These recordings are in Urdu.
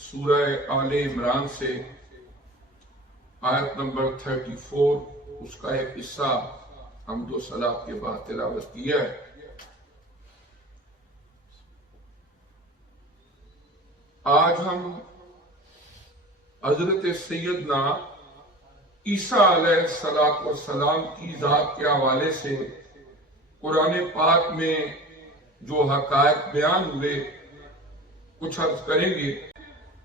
سورہ آل عمران سے آیت نمبر 34 اس کا ایک حصہ حمد و صلاۃ کے بعد تلاوت کیا ہے۔ آج ہم حضرت سیدنا عیسیٰ علیہ السلام کی ذات کے حوالے سے قرآن پاک میں جو حقائق بیان ہوئے کچھ عرض کریں گے۔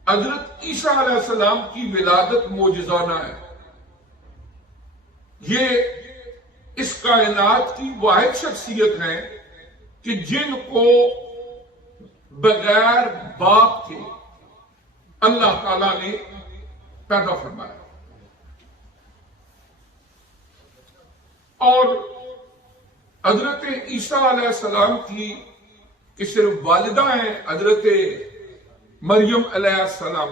حضرت عیسیٰ علیہ السلام کی ولادت معجزانہ ہے۔ یہ اس کائنات کی واحد شخصیت ہے کہ جن کو بغیر باپ کے اللہ تعالیٰ نے پیدا فرمایا، اور حضرت عیسیٰ علیہ السلام کی کہ صرف والدہ ہیں حضرت مریم علیہ السلام،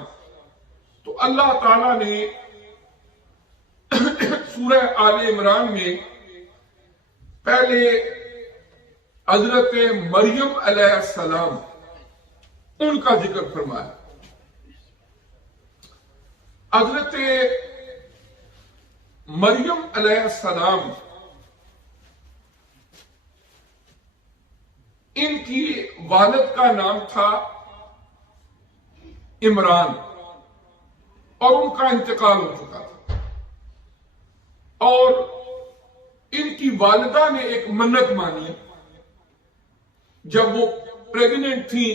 تو اللہ تعالیٰ نے سورہ آل عمران میں پہلے حضرت مریم علیہ السلام ان کا ذکر فرمایا۔ حضرت مریم علیہ السلام ان کی والد کا نام تھا عمران، اور ان کا انتقال ہو چکا تھا، اور ان کی والدہ نے ایک منت مانی۔ جب وہ پریگننٹ تھی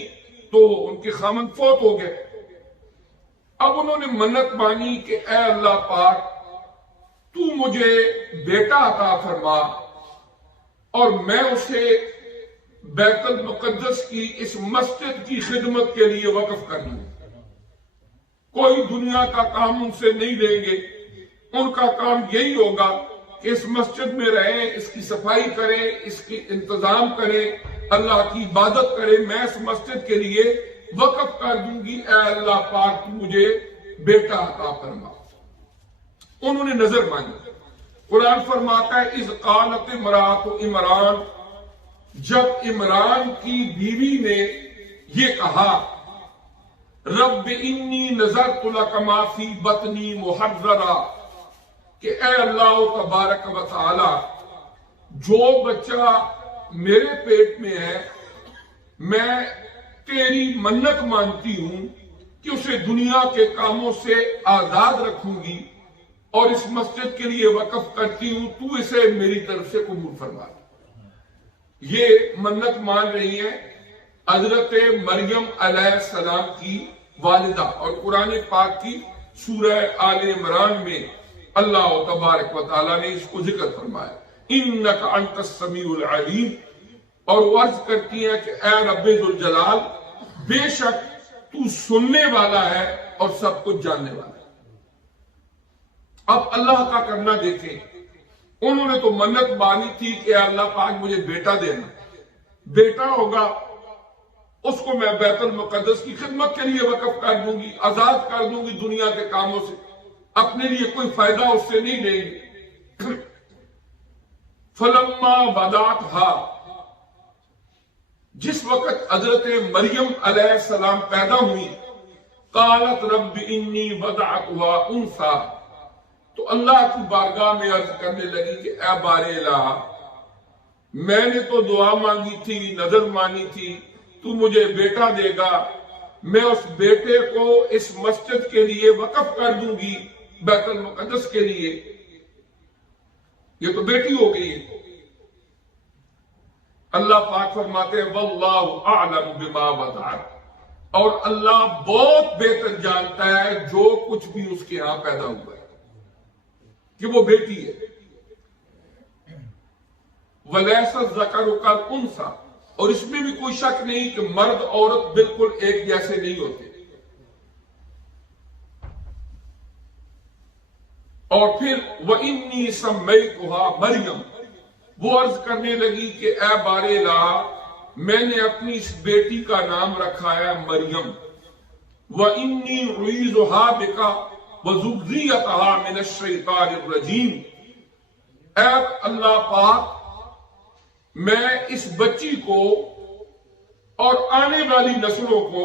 تو ان کے خامند فوت ہو گئے۔ اب انہوں نے منت مانی کہ اے اللہ پاک، تو مجھے بیٹا عطا فرما اور میں اسے بیت المقدس کی اس مسجد کی خدمت کے لیے وقف کر دوں۔ کوئی دنیا کا کام ان سے نہیں لیں گے، ان کا کام یہی ہوگا کہ اس مسجد میں رہیں، اس کی صفائی کریں، اس کی انتظام کریں، اللہ کی عبادت کریں۔ میں اس مسجد کے لیے وقف کر دوں گی، اے اللہ پاک تو مجھے بیٹا عطا فرما۔ انہوں نے نظر مانی۔ قرآن فرماتا ہے اذ قالت امرأۃ عمران، جب عمران کی بیوی نے یہ کہا رب انی نذرت لک ما فی بطنی محررا، کہ اے اللہ تبارک و تعالی، جو بچہ میرے پیٹ میں ہے میں تیری منت مانتی ہوں کہ اسے دنیا کے کاموں سے آزاد رکھوں گی اور اس مسجد کے لیے وقف کرتی ہوں، تو اسے میری طرف سے قبول فرما۔ یہ منت مان رہی ہے حضرت مریم علیہ السلام کی والدہ، اور قرآن پاک کی سورہ آل عمران میں اللہ تبارک و تعالیٰ نے اس کو ذکر فرمایا، انک انت السمیع العلیم، اور وہ عرض کرتی ہے کہ اے رب ذوالجلال، بے شک تو سننے والا ہے اور سب کچھ جاننے والا ہے۔ اب اللہ کا کرنا دیکھیں، انہوں نے تو منت مانی تھی کہ اللہ پاک مجھے بیٹا دینا، بیٹا ہوگا اس کو میں بیت المقدس کی خدمت کے لیے وقف کر دوں گی، آزاد کر دوں گی دنیا کے کاموں سے، اپنے لیے کوئی فائدہ اس سے نہیں لیں گے۔ فلما ودعتھا، جس وقت حضرت مریم علیہ السلام پیدا ہوئی، قالت رب انی وضعتھا انثی، تو اللہ کی بارگاہ میں عرض کرنے لگی کہ اے بار الہ، میں نے تو دعا مانگی تھی، نظر مانی تھی، تو مجھے بیٹا دے گا، میں اس بیٹے کو اس مسجد کے لیے وقف کر دوں گی، بیت المقدس کے لیے۔ یہ تو بیٹی ہو گئی ہے۔ اللہ پاک فرماتے ہیں واللہ اعلم بما وضعت، اور اللہ بہت بہتر جانتا ہے جو کچھ بھی اس کے ہاں پیدا ہوا ہے کہ وہ بیٹی ہے۔ وَلَيْسَ الذَّكَرُ كَالْأُنثَىٰ، اور اس میں بھی کوئی شک نہیں کہ مرد عورت بالکل ایک جیسے نہیں ہوتے۔ اور پھر وَإِنِّي سَمَّيْتُهَا مَرْيَمَ، وہ عرض کرنے لگی کہ اے بار الہ، میں نے اپنی اس بیٹی کا نام رکھا ہے مریم۔ وَإِنِّي أُعِيذُهَا بِكَ وَذُرِّيَّتَهَا مِنَ الشَّيْطَانِ الرَّجِيمِ، اے اللہ پاک، میں اس بچی کو اور آنے والی نسلوں کو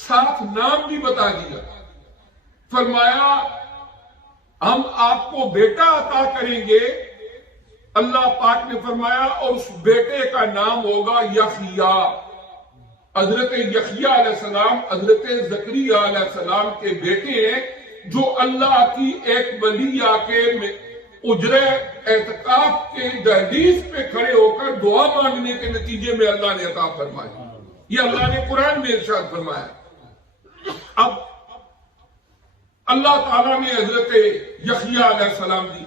ساتھ نام بھی بتا دیا. فرمایا ہم آپ کو بیٹا عطا کریں گے. اللہ پاک نے فرمایا اور اس بیٹے کا نام ہوگا یحییٰ. حضرت یحییٰ علیہ السلام حضرت زکریا علیہ السلام کے بیٹے ہیں جو اللہ کی ایک ولی آ کے اجرے اعتکاف کے دہلیز پہ کھڑے ہو کر دعا مانگنے کے نتیجے میں اللہ نے عطا فرمائی. یہ اللہ نے قرآن میں ارشاد فرمایا. اب اللہ تعالیٰ نے حضرت یحییٰ علیہ السلام دی.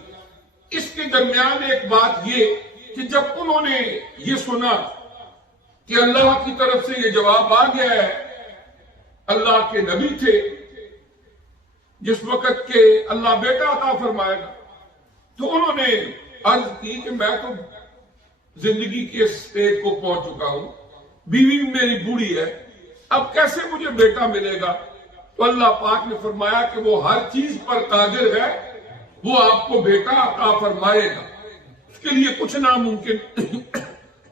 اس کے درمیان ایک بات یہ کہ جب انہوں نے یہ سنا کہ اللہ کی طرف سے یہ جواب آ گیا ہے, اللہ کے نبی تھے جس وقت کے اللہ بیٹا عطا فرمائے گا, تو انہوں نے عرض کی کہ میں تو زندگی کے اسٹیج کو پہنچ چکا ہوں, بیوی میری بوڑھی ہے, اب کیسے مجھے بیٹا ملے گا؟ تو اللہ پاک نے فرمایا کہ وہ ہر چیز پر قادر ہے, وہ آپ کو بیٹا عطا فرمائے گا. اس کے لیے کچھ ناممکن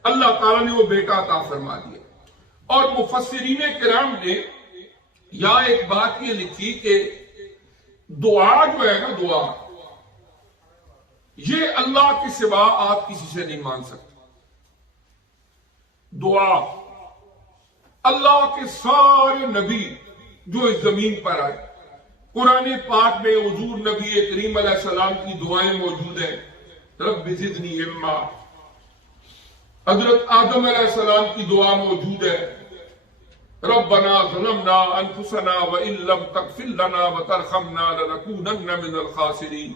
اللہ تعالیٰ نے وہ بیٹا عطا فرما دیا. اور مفسرین کرام نے یا ایک بات یہ لکھی کہ دعا جو ہے نا, دعا یہ اللہ کے سوا آپ کسی سے نہیں مانگ سکتے. دعا اللہ کے سارے نبی جو اس زمین پر آئے, قرآن پاک میں حضور نبی کریم علیہ السلام کی دعائیں موجود ہیں. رب زدنی علما. حضرت آدم علیہ السلام کی دعا موجود ہے, ربنا ظلمنا انفسنا وان لم تغفر لنا وترحمنا لنكونن من الخاسرین.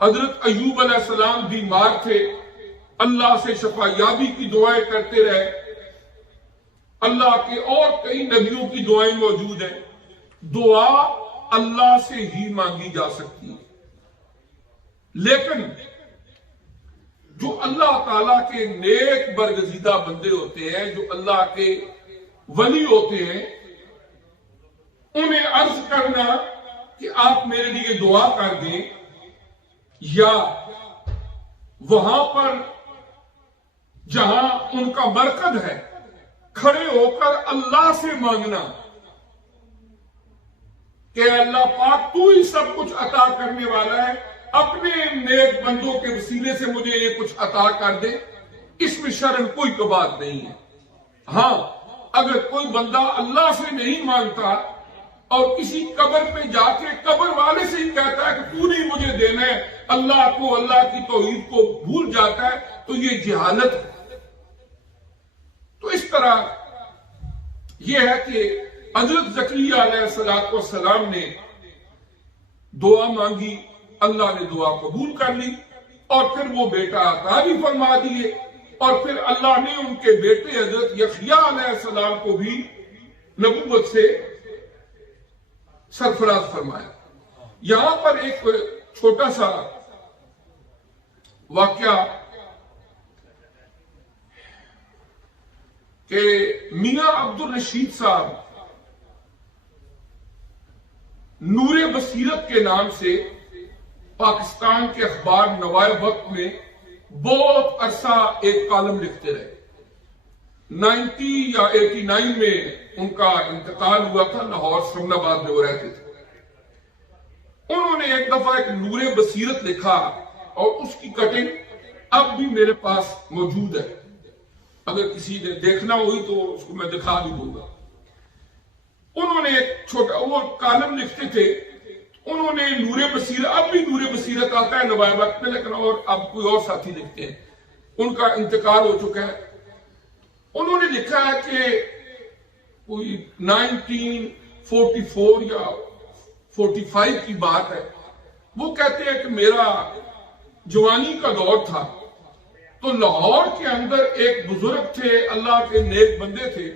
حضرت ایوب علیہ السلام بیمار تھے, اللہ سے شفا یابی کی دعائیں کرتے رہے. اللہ کے اور کئی نبیوں کی دعائیں موجود ہیں. دعا اللہ سے ہی مانگی جا سکتی ہے, لیکن جو اللہ تعالیٰ کے نیک برگزیدہ بندے ہوتے ہیں, جو اللہ کے ولی ہوتے ہیں, انہیں عرض کرنا کہ آپ میرے لیے دعا کر دیں, یا وہاں پر جہاں ان کا مرکز ہے کھڑے ہو کر اللہ سے مانگنا کہ اللہ پاک تو ہی سب کچھ عطا کرنے والا ہے, اپنے نیک بندوں کے وسیلے سے مجھے یہ کچھ عطا کر دے. اس میں شرم کوئی تو بات نہیں ہے. ہاں, اگر کوئی بندہ اللہ سے نہیں مانگتا اور کسی قبر پہ جا کے قبر والے سے ہی کہتا ہے کہ تو نہیں مجھے دینا ہے, اللہ کو, اللہ کی توحید کو بھول جاتا ہے, تو یہ جہالت ہے. تو اس طرح یہ ہے کہ حضرت زکریا علیہ السلام نے دعا مانگی, اللہ نے دعا قبول کر لی, اور پھر وہ بیٹا عطا بھی فرما دیے, اور پھر اللہ نے ان کے بیٹے حضرت یحییٰ علیہ السلام کو بھی نبوت سے سرفراز فرمایا. یہاں پر ایک چھوٹا سا واقعہ کہ میاں عبد الرشید صاحب نور بصیرت کے نام سے پاکستان کے اخبار نوائے وقت میں بہت عرصہ ایک کالم لکھتے رہے. 90 یا 89 میں ان کا انتقال ہوا تھا, لاہور سمن آباد میں وہ رہتے تھے. انہوں نے ایک دفعہ ایک نور بصیرت لکھا, اور اس کی کٹنگ اب بھی میرے پاس موجود ہے, اگر کسی نے دیکھنا ہوئی تو اس کو میں دکھا بھی دوں گا. انہوں نے ایک چھوٹا وہ کالم لکھتے تھے, انہوں نے نور بصیرت, اب بھی نور بصیرت آتا ہے نوائے وقت میں, لیکن اور اب کوئی اور ساتھی لکھتے ہیں, ان کا انتقال ہو چکا ہے. انہوں نے لکھا ہے کہ کوئی 1944 یا 45 کی بات ہے, وہ کہتے ہیں کہ میرا جوانی کا دور تھا, تو لاہور کے اندر ایک بزرگ تھے, اللہ کے نیک بندے تھے,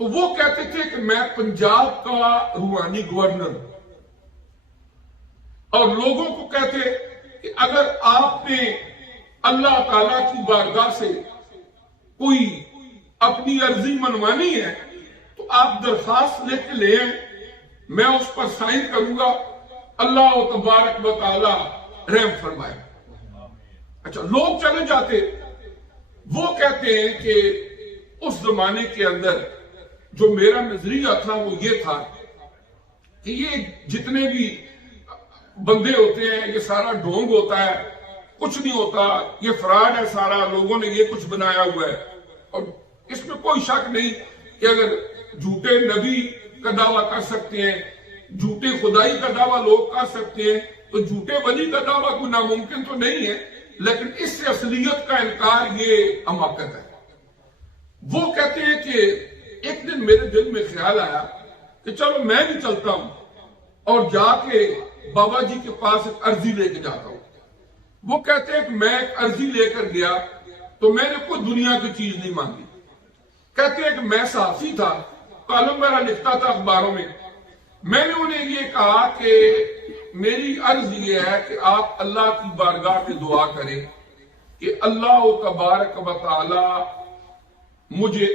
تو وہ کہتے تھے کہ میں پنجاب کا روحانی گورنر ہوں, اور لوگوں کو کہتے کہ اگر آپ نے اللہ تعالی کی بارگاہ سے کوئی اپنی عرضی منوانی ہے تو آپ درخواست لے کے لے آئیں, میں اس پر سائن کروں گا, اللہ تبارک و تعالی رحم فرمائے. اچھا, لوگ چلے جاتے. وہ کہتے ہیں کہ اس زمانے کے اندر جو میرا نظریہ تھا وہ یہ تھا کہ یہ جتنے بھی بندے ہوتے ہیں یہ سارا ڈھونگ ہوتا ہے، کچھ نہیں ہوتا، یہ فراڈ ہے سارا، لوگوں نے یہ کچھ بنایا ہوا ہے۔ اور اس میں کوئی شک نہیں کہ اگر جھوٹے نبی کا دعویٰ کر سکتے ہیں، جھوٹے خدائی کا دعویٰ لوگ کر سکتے ہیں، تو جھوٹے ولی کا دعویٰ کوئی ناممکن تو نہیں ہے، لیکن اس سے اصلیت کا انکار یہ حماقت ہے۔ وہ کہتے ہیں کہ ایک دن میرے دل میں خیال آیا کہ چلو میں بھی چلتا ہوں اور جا کے بابا جی کے پاس ایک عرضی لے کے جاتا ہوں۔ وہ کہتے ہیں کہ میں ایک عرضی لے کر گیا تو میں نے کوئی دنیا کی چیز نہیں مانگی۔ کہتے ہیں کہ میں صحافی تھا، کالم میرا لکھتا تھا اخباروں میں، میں نے انہیں یہ کہا کہ میری عرض یہ ہے کہ آپ اللہ کی بارگاہ میں دعا کریں کہ اللہ تبارک و تعالی مجھے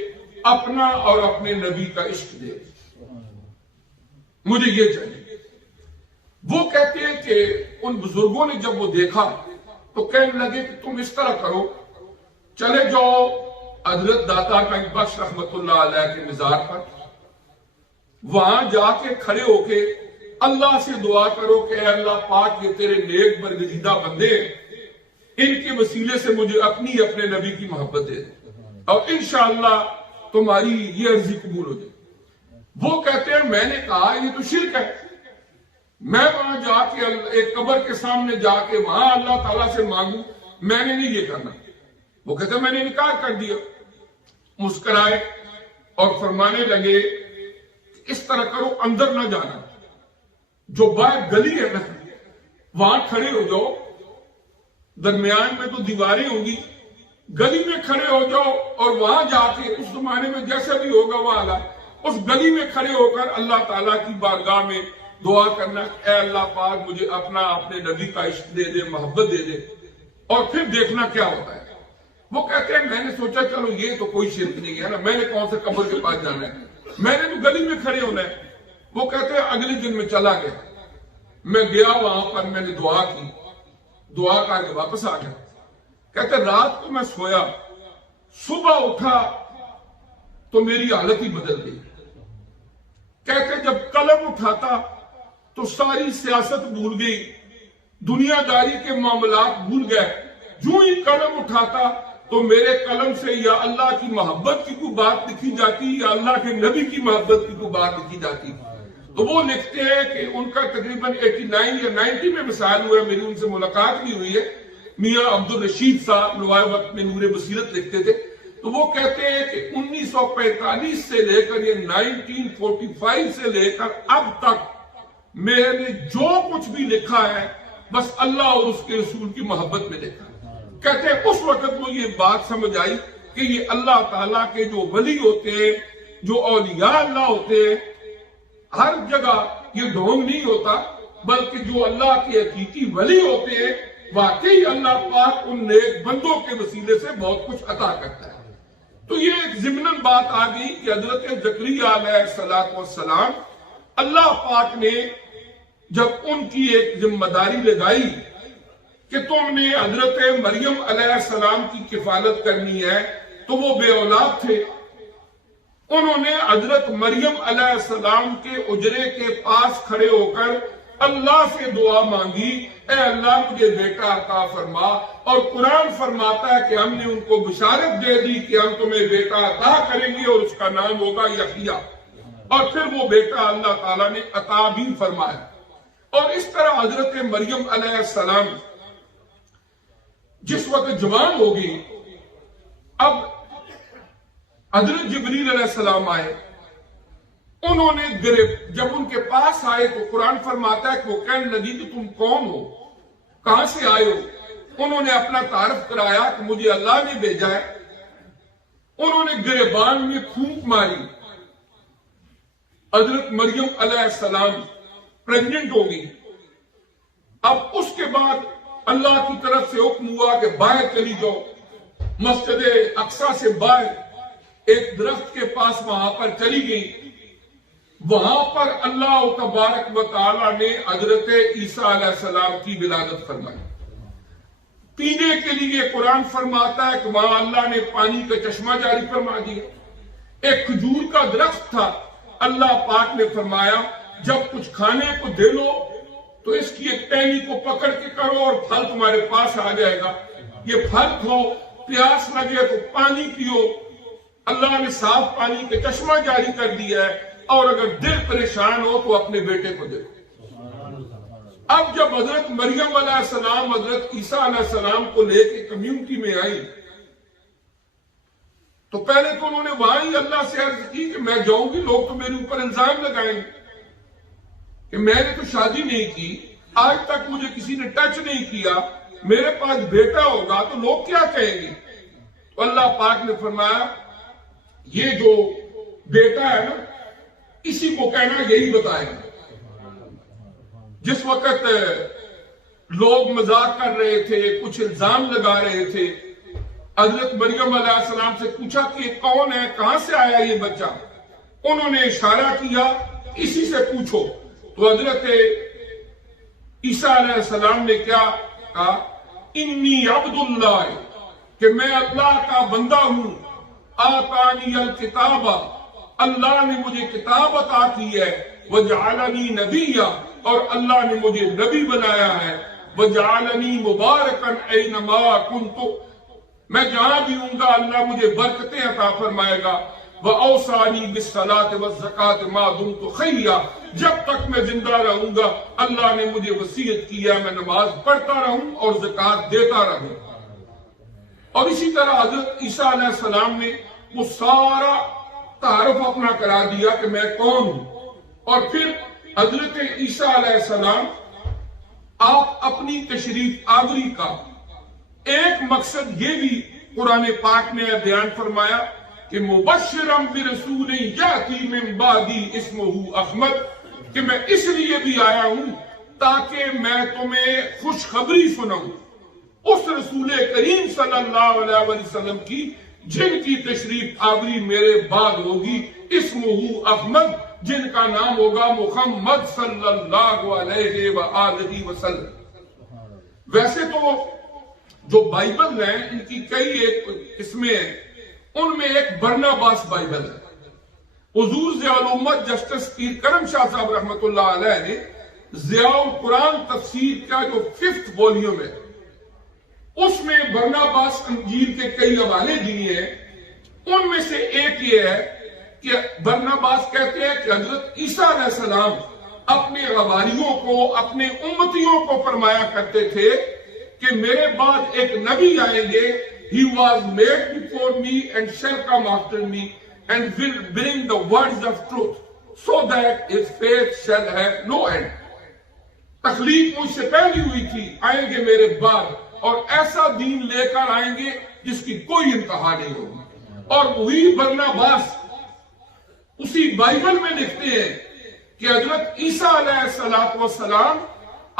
اپنا اور اپنے نبی کا عشق دے، مجھے یہ چاہیے۔ وہ کہتے ہیں کہ ان بزرگوں نے جب وہ دیکھا تو کہنے لگے کہ تم اس طرح کرو، چلے جاؤ حضرت داتا گنج بخش رحمت اللہ علیہ کے مزار پر، وہاں جا کے کھڑے ہو کے اللہ سے دعا کرو کہ اے اللہ پاک یہ تیرے نیک برگزیدہ بندے ہیں، ان کے وسیلے سے مجھے اپنے نبی کی محبت دے اور انشاءاللہ تمہاری یہ عرضی قبول ہو جائے۔ وہ کہتے ہیں میں نے کہا یہ تو شرک ہے، میں وہاں جا کے ایک قبر کے سامنے جا کے وہاں اللہ تعالیٰ سے مانگوں، میں نے نہیں یہ کرنا۔ وہ کہتے ہیں میں نے انکار کر دیا۔ مسکرائے اور فرمانے لگے اس طرح کرو اندر نہ جانا، جو باہر گلی ہے نا وہاں کھڑے ہو جاؤ، درمیان میں تو دیواریں ہوں گی، گلی میں کھڑے ہو جاؤ اور وہاں جا کے اس زمانے میں جیسا بھی ہوگا وہ حالات، اس گلی میں کھڑے ہو کر اللہ تعالیٰ کی بارگاہ میں دعا کرنا، اے اللہ پاک مجھے اپنے نبی کا عشق دے دے، محبت دے دے، اور پھر دیکھنا کیا ہوتا ہے۔ وہ کہتے ہیں میں نے سوچا چلو یہ تو کوئی شرک نہیں ہے نا، میں نے کون سے قبر کے پاس جانا ہے، میں نے تو گلی میں کھڑے ہونا ہے۔ وہ کہتے ہیں اگلے دن میں چلا گیا، میں گیا وہاں پر، میں نے دعا کی، دعا کر کے واپس آ گیا۔ کہتے رات کو میں سویا، صبح اٹھا تو میری حالت ہی بدل گئی۔ کہتے جب قلم اٹھاتا تو ساری سیاست بھول گئی، دنیا داری کے معاملات بھول گئے، جو ہی قلم اٹھاتا تو میرے قلم سے یا اللہ کی محبت کی کوئی بات لکھی جاتی یا اللہ کے نبی کی محبت کی کوئی بات لکھی جاتی۔ تو وہ لکھتے ہیں کہ ان کا تقریباً 89 یا 90 میں مثال ہوا ہے، میری ان سے ملاقات بھی ہوئی ہے، میاں عبدالرشید صاحب نوائے وقت میں نور بصیرت لکھتے تھے۔ تو وہ کہتے ہیں کہ 1945 سے لے کر یہ 1945 سے لے کر اب تک میں نے جو کچھ بھی لکھا ہے بس اللہ اور اس کے رسول کی محبت میں لکھا۔ کہتے ہیں اس وقت وہ یہ بات سمجھ آئی کہ یہ اللہ تعالیٰ کے جو ولی ہوتے ہیں، جو اولیاء اللہ ہوتے ہیں، ہر جگہ یہ ڈھونگ نہیں ہوتا، بلکہ جو اللہ کے حقیقی ولی ہوتے ہیں واقعی اللہ پاک ان نیک بندوں کے وسیلے سے بہت کچھ عطا کرتا ہے۔ تو یہ ایک ضمناً بات آ گئی کہ حضرت زکریا علیہ السلام اللہ پاک نے جب ان کی ایک ذمہ داری لگائی کہ تم نے حضرت مریم علیہ السلام کی کفالت کرنی ہے، تو وہ بے اولاد تھے، انہوں نے حضرت مریم علیہ السلام کے اجرے کے پاس کھڑے ہو کر اللہ سے دعا مانگی، اے اللہ مجھے بیٹا عطا فرما، اور قرآن فرماتا ہے کہ ہم نے ان کو بشارت دے دی کہ ہم تمہیں بیٹا عطا کریں گے اور اس کا نام ہوگا یحییٰ، اور پھر وہ بیٹا اللہ تعالیٰ نے عطا بھی فرمایا۔ اور اس طرح حضرت مریم علیہ السلام جس وقت جوان ہوگی، اب حضرت جبریل علیہ السلام آئے، انہوں نے جب ان کے پاس آئے تو قرآن فرماتا ہے کہ وہ کہنے لگی کہ تم کون ہو، کہاں سے آئے ہو؟ انہوں نے اپنا تعارف کرایا کہ مجھے اللہ نے بھیجا ہے۔ انہوں نے گریبان میں پھونک ماری، حضرت مریم علیہ السلام پریگننٹ ہوگی۔ اب اس کے بعد اللہ کی طرف سے حکم ہوا کہ باہر چلی جاؤ، مسجد اقصی سے باہر ایک درخت کے پاس وہاں پر چلی گئی۔ وہاں پر اللہ تبارک و تعالی نے حضرت عیسیٰ علیہ السلام کی ولادت فرمائی۔ پینے کے لیے قرآن فرماتا ہے کہ وہاں اللہ نے پانی کا چشمہ جاری فرما دیا۔ ایک کھجور کا درخت تھا، اللہ پاک نے فرمایا جب کچھ کھانے کو دے لو تو اس کی ایک ٹہنی کو پکڑ کے کرو اور پھل تمہارے پاس آ جائے گا، یہ پھل کھو، پیاس لگے تو پانی پیو۔ اللہ نے صاف پانی کا چشمہ جاری کر دیا ہے، اور اگر دل پریشان ہو تو اپنے بیٹے کو دیکھو۔ اب جب حضرت مریم علیہ السلام حضرت عیسیٰ علیہ السلام کو لے کے کمیونٹی میں آئی تو پہلے تو انہوں نے وہاں ہی اللہ سے عرض کی کہ میں جاؤں گی، لوگ تو میرے اوپر الزام لگائیں گے کہ میں نے تو شادی نہیں کی، آج تک مجھے کسی نے ٹچ نہیں کیا، میرے پاس بیٹا ہوگا تو لوگ کیا کہیں گے؟ تو اللہ پاک نے فرمایا یہ جو بیٹا ہے نا اسی کو کہنا یہی بتائے گا۔ جس وقت لوگ مذاق کر رہے تھے، کچھ الزام لگا رہے تھے، حضرت مریم علیہ السلام سے پوچھا کہ کون ہے، کہاں سے آیا یہ بچہ؟ انہوں نے اشارہ کیا اسی سے پوچھو۔ تو حضرت عیسیٰ علیہ السلام نے کیا کہا؟ انی عبد اللہ، کہ میں اللہ کا بندہ ہوں، آتانی الکتاب، اللہ نے مجھے کتاب عطا کی ہے، وجعلنی نبیا، اور اللہ نے مجھے نبی بنایا ہے، وجعلنی مبارکن اینما کنت، میں جہاں بھی ہوں گا اللہ مجھے برکتیں عطا فرمائے گا، وَأَوْصَانِي بِالصَّلَاةِ وَالزَّكَاةِ مَا دُمْتُ حَيًّا، جب تک میں زندہ رہوں گا اللہ نے مجھے وصیت کیا میں نماز پڑھتا رہوں اور زکوٰۃ دیتا رہوں۔ اور اسی طرح حضرت عیسیٰ علیہ السلام نے وہ سارا تعارف اپنا کرا دیا کہ میں کون ہوں۔ اور پھر حضرت عیسیٰ علیہ السلام آپ اپنی تشریف آوری کا ایک مقصد یہ بھی قرآن پاک نے بیان فرمایا کہ مبشرم برسول یاتی من بعدی اسمہ احمد، کہ میں اس لیے بھی آیا ہوں تاکہ میں تمہیں خوشخبری سناؤں اس رسول کریم صلی اللہ علیہ وسلم کی جن کی تشریف آوری میرے بعد ہوگی، اسمہ احمد، جن کا نام ہوگا محمد صلی اللہ علیہ وآلہ وسلم۔ ویسے تو جو بائبل ہیں ان کی کئی ایک قسمیں ہیں، ان میں ایک برناباس بائبل ہے۔ حضور ضیاء الامت جسٹس پیر کرم شاہ صاحب رحمۃ اللہ علیہ نے ضیاء القرآن تفسیر کا جو 5th والیوم ہے اس میں برناباس انجیل کے کئی حوالے دیے ہیں۔ ان میں سے ایک یہ ہے کہ برناباس کہتے ہیں کہ حضرت عیسیٰ علیہ السلام اپنے حواریوں کو، اپنے امتیوں کو فرمایا کرتے تھے کہ میرے بعد ایک نبی آئیں گے، he was made before me and shall come after me and will bring the words of truth so that his faith shall have no end۔ تخلیق مجھ سے پہلی ہوئی تھی، آئیں گے میرے بعد اور ایسا دین لے کر آئیں گے جس کی کوئی انتہا نہیں ہوگی۔ اور وہی برناباس اسی بائبل میں لکھتے ہیں کہ حضرت عیسیٰ علیہ السلام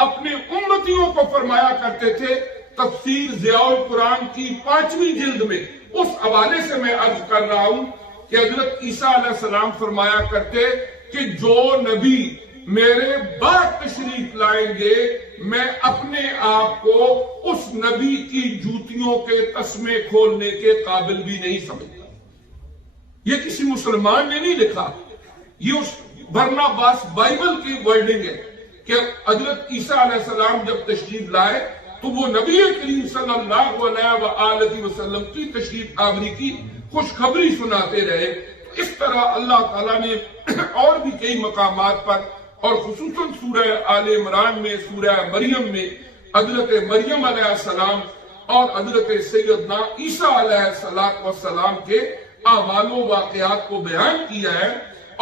اپنے امتیوں کو فرمایا کرتے تھے، تفسیر ضیاء القرآن کی 5ویں جلد میں اس حوالے سے میں عرض کر رہا ہوں کہ حضرت عیسیٰ علیہ السلام فرمایا کرتے کہ جو نبی میرے بعد تشریف لائیں گے میں اپنے آپ کو اس نبی کی جوتیوں کے تسمے کھولنے کے قابل بھی نہیں سمجھتا۔ یہ کسی مسلمان نے نہیں لکھا، یہ اس برناباس بائبل کی ورڈنگ ہے کہ حضرت عیسیٰ علیہ السلام جب تشریف لائے تو وہ نبی کریم صلی اللہ علیہ وآلہ وسلم کی تشریف آوری کی خوشخبری سناتے رہے۔ اس طرح اللہ تعالیٰ نے اور بھی کئی مقامات پر اور خصوصاً سورہ آل عمران میں، سورہ مریم میں حضرت مریم علیہ السلام اور حضرت سیدنا عیسیٰ علیہ السلام کے احوال و واقعات کو بیان کیا ہے،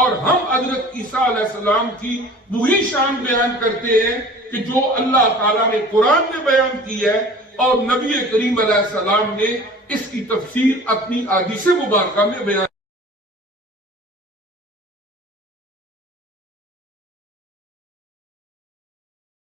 اور ہم حضرت عیسیٰ علیہ السلام کی وہی شان بیان کرتے ہیں کہ جو اللہ تعالیٰ نے قرآن میں بیان کی ہے اور نبی کریم علیہ السلام نے اس کی تفسیر اپنی احادیث مبارکہ میں بیان